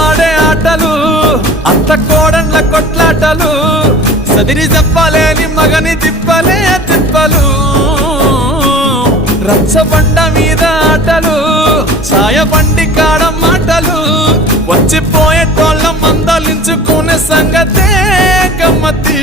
ఆడే ఆటలు అత్త కోడన్ల కొట్లాటలు సదిరి చెప్పలేని మగని తిప్పలే తిప్పలు రచ్చబండ మీద ఆటలు ఛాయ బండి కాడ మాటలు వచ్చిపోయేటోళ్ళ మందలించుకునే సంగతే గమ్మతి